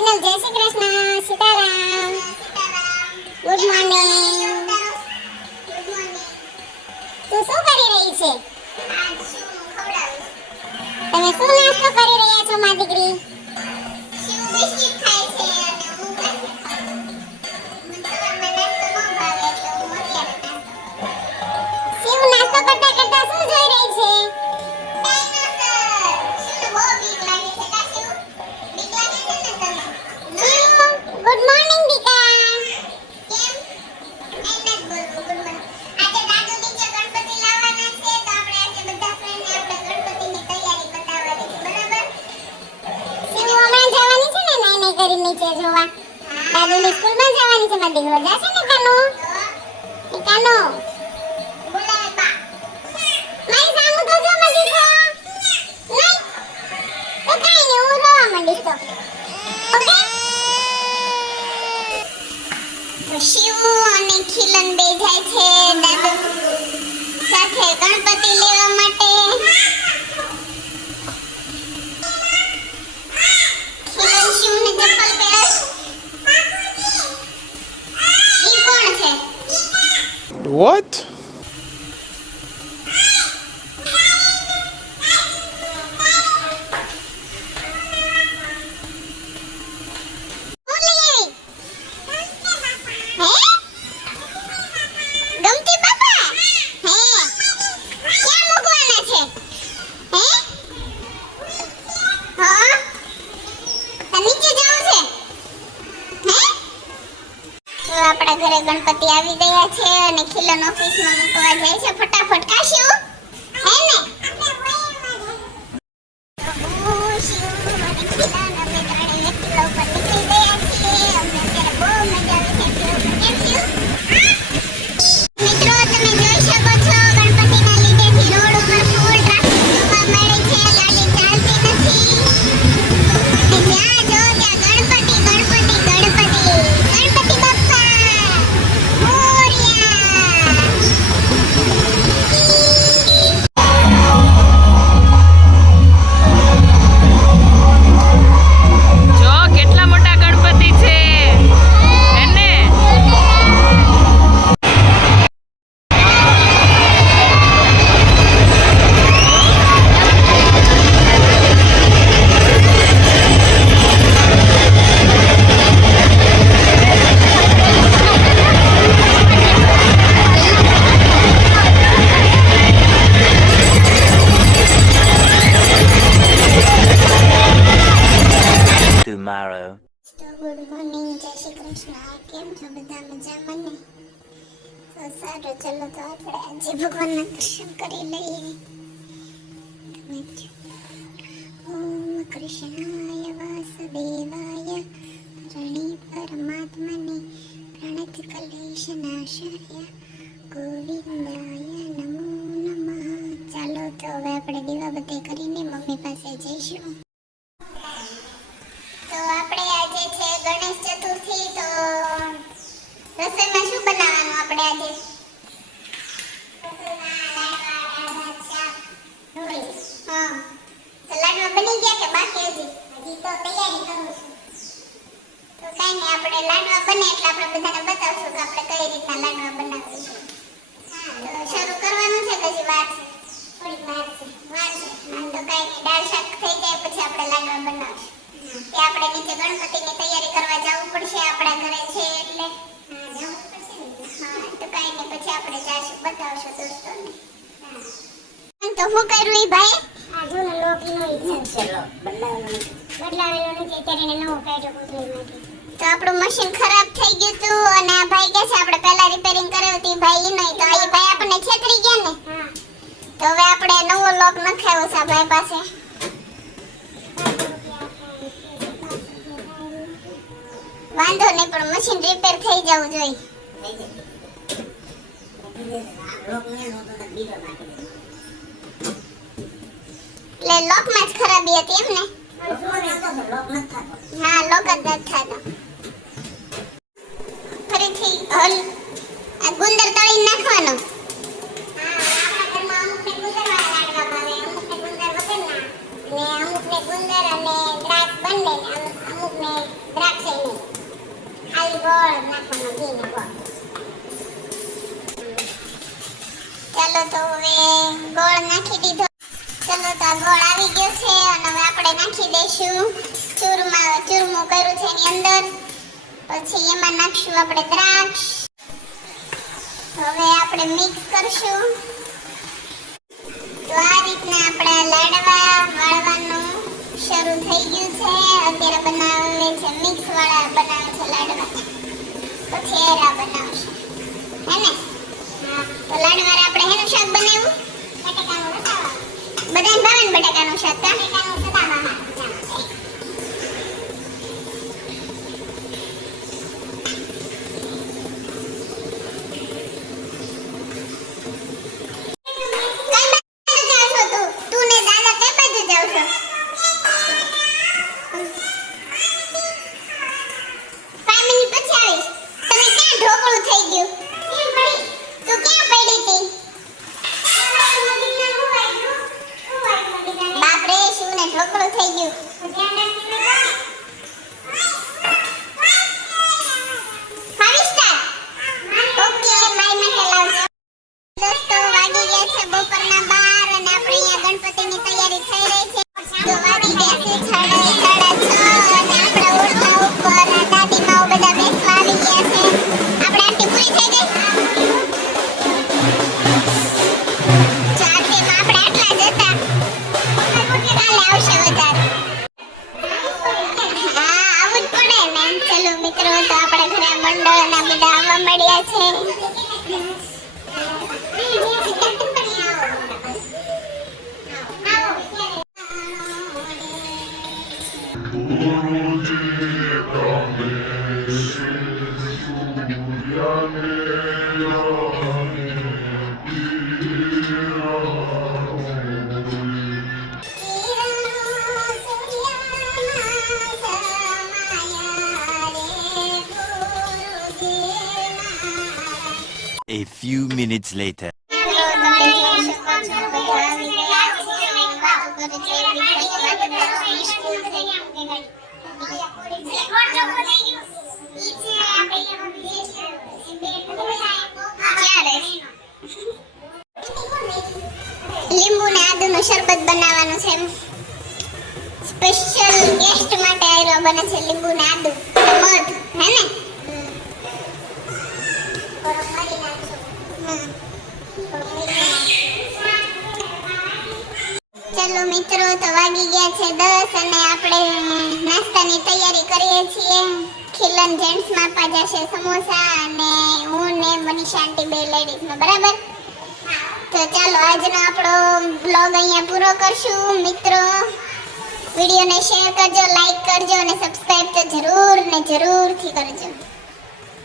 જીનલ જય Shri Krishna Sitaram good morning તું શું કરી રહી છે? તમે શું નાસ્તો કરી રહ્યા છો મારી ગુડ મોર્નિંગ દીકા શિવ હમણાં જવાની છે ને નાઈ નાઈ કરી નીચે જોવા. દાદુની સ્કૂલમાં જવાની છે મારો દીકરો જશે ને કાનો? કાનો મારી સામું તો જો મારો દીકરો નહીં તો કાંઈ નહીં હું રોવા માંડીશ તો ઓકે તો શિવ અને બેઠા છે દાદુ. સાથે ગણપતિ લેવા માટે. What? હું લઈ આવી હે ગમતી બાપા હે ક્યાં મૂકવાના છે હે હા આ નીચે જવું છે હે તો આપણા ઘરે ગણપતિ આવી ગયા છે અને ખીલન ઓફિસમાં મૂકવા જાય છે. ફટાફટ કાશ્યું. હે ને? સારું, ચલો તો આપણે આજે ભગવાનના દર્શન કરી લઈએ. ઓમ કૃષ્ણાય વાસુદેવાય રણી પરમાત્મને પ્રણત કલેશ નાશાય, ગોવિંદાય નમો નમઃ. ચાલો તો હવે આપણે દીવાબત્તી કરીને મમ્મી પાસે જઈશું તો આપણે આજે છે ગણેશ ચતુર્થી તો રસોઈમાં શું બનાવવાનું આપણે આજે હા તો લાડવા બની ગયા કે બાકી હજી હજી તો તૈયારી કરું છું તો કાંઈ નહીં આપણે લાડવા બને એટલે આપણે બધાને બતાવશું કે આપણે કઈ રીતના લાડવા બનાવીશું. હા, તો શરૂ કરવાનું છે પછી વાર છે? થોડીક વાર છે. વાર છે. આમ તો કાંઈ નહીં. દાળ શાક થઈ જાય પછી આપણે લાડવા બનાવશું. કે આપણે નીચે ગણપતિની તૈયારી કરવા જવું પડશે આપણા ઘરે છે એટલે. ભાઈ? આ લોક છે બદલાવેલો નથી. અત્યારે એને નવો તો આપણું મશીન ખરાબ થઈ ગયું હતું અને આ ભાઈ કહે છે આપણે પહેલા રિપેરિંગ કરાવ્યું હતું ભાઈ નહીં. તો એ ભાઈ આપણને છેતરી ગયા ને? તો હવે આપણે નવો લોક નખાવ્યો છે આ ભાઈ પાસે. વાંધો નહીં પણ મશીન રિપેર થઈ જવું જોઈએ. એટલે લોકમાં જ ખરાબી હતી એમ ને? હા લોક જ નથી થતો. હલ આ ગુંદર તળી નાખવાનો ગુંદર અને દ્રાક્ષ બંને ને અમુક- ખાલી ગોળ નાખવાનો. ઘી ને ચાલો તો હવે ગોળ નાખી દીધો. ચાલો તો ગોળ આવી ગયો છે અને હવે આપણે નાખી દઈશું. ચૂરમા ચૂરમું કર્યું છે એની અંદર. પછી એમાં નાખશું આપણે દ્રાક્ષ. હવે આપણે મિક્સ કરશું. તો આ રીતના આપણા લાડવા વાળવાનું શરૂ થઈ ગયું છે. અત્યારે બનાવે છે મિક્સ વાળા બનાવે છે લાડવા. પછી એરા બનાવશે. હે ને? તો લાડવા આપણે હેનું શાક બનાવ્યું? બટાકાનું બધાને ભાવે ને બટાકાનું શાક A few minutes later. લીંબુ ને નું શરબત બનાવવાનું છે સ્પેશિયલ ગેસ્ટ માટે આયરો બને છે લીંબુ ને આદુ. મધ, હે ને? ચલો મિત્રો, તો વાગી ગયા છે દસ અને આપણે નાસ્તાની તૈયારી કરીએ છીએ. ખીલન જેન્ટ્સમાં પાજા છે સમોસા અને હું ને મનીષા આંટી બે લેડીઝમાં બરાબર? તો ચાલો, આજનો આપણો બ્લોગ અહીંયા પૂરો કરશું. મિત્રો, વિડીયોને શેર કરજો લાઈક કરજો અને સબસ્ક્રાઇબ તો જરૂર ને જરૂરથી કરજો.